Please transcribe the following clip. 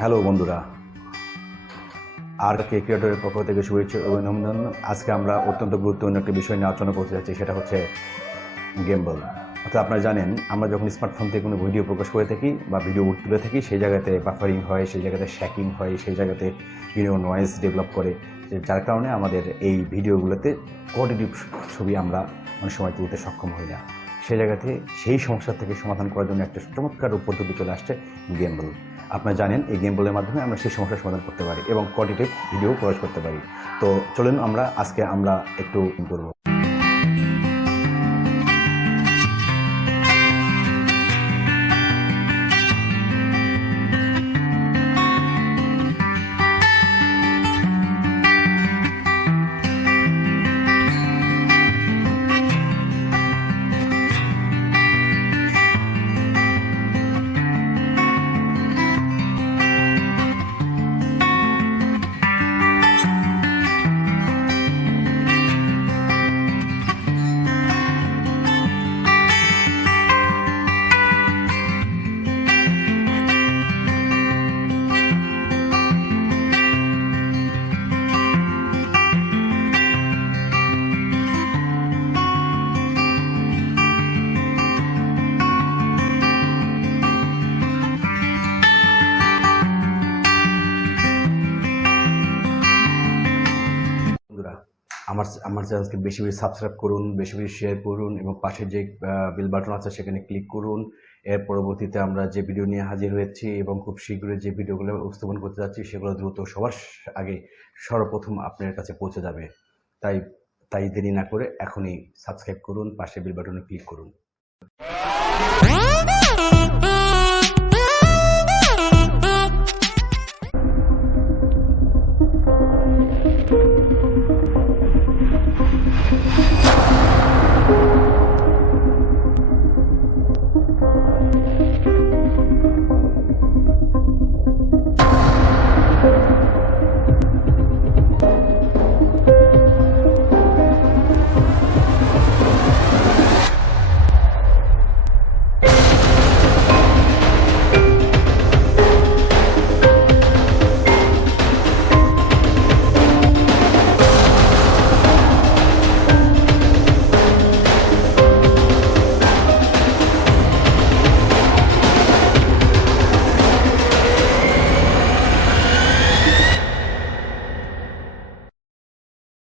Hello বন্ধুরা, আর কে ক্রিয়েটরের পক্ষ থেকে শুভেচ্ছা ও অভিনন্দন। আজকে আমরা অত্যন্ত গুরুত্বপূর্ণ একটি বিষয় নিয়ে আলোচনা করতে যাচ্ছি, সেটা হচ্ছে গিম্বল। অর্থাৎ আপনারা জানেন, আমরা যখন স্মার্টফোন থেকে কোনো ভিডিও প্রকাশ করে থাকি বা ভিডিও তুলে থাকি, সেই জায়গাতে বাফারিং হয়, সেই জায়গাতে শ্যাকিং হয়, সেই জায়গাতে বিভিন্ন নয়েজ ডেভেলপ করে, যার কারণে আমাদের এই ভিডিওগুলোতে কোয়ালিটি ছবি আমরা অনেক সময় তুলতে সক্ষম হই না। সেই জায়গাতে সেই সমস্যা থেকে সমাধান করার জন্য একটা চমৎকার পদ্ধতি চলে আসছে গিম্বল। আপনারা জানেন, এই গিম্বলের মাধ্যমে আমরা সেই সমস্যার সমাধান করতে পারি এবং কোয়ালিটিভ ভিডিও প্রকাশ করতে পারি। তো চলুন আজকে আমরা একটু করব। আমার চ্যানেলকে বেশি বেশি সাবস্ক্রাইব করুন, বেশি বেশি শেয়ার করুন এবং পাশে যে বেল বাটন আছে সেখানে ক্লিক করুন। এর পরবর্তীতে আমরা যে ভিডিও নিয়ে হাজির হয়েছি এবং খুব শীঘ্রই যে ভিডিওগুলো উপস্থাপন করতে যাচ্ছি, সেগুলো দ্রুত সবার আগে সর্বপ্রথম আপনার কাছে পৌঁছে যাবে। তাই দেরি না করে এখনই সাবস্ক্রাইব করুন, পাশে বেল বাটনে ক্লিক করুন।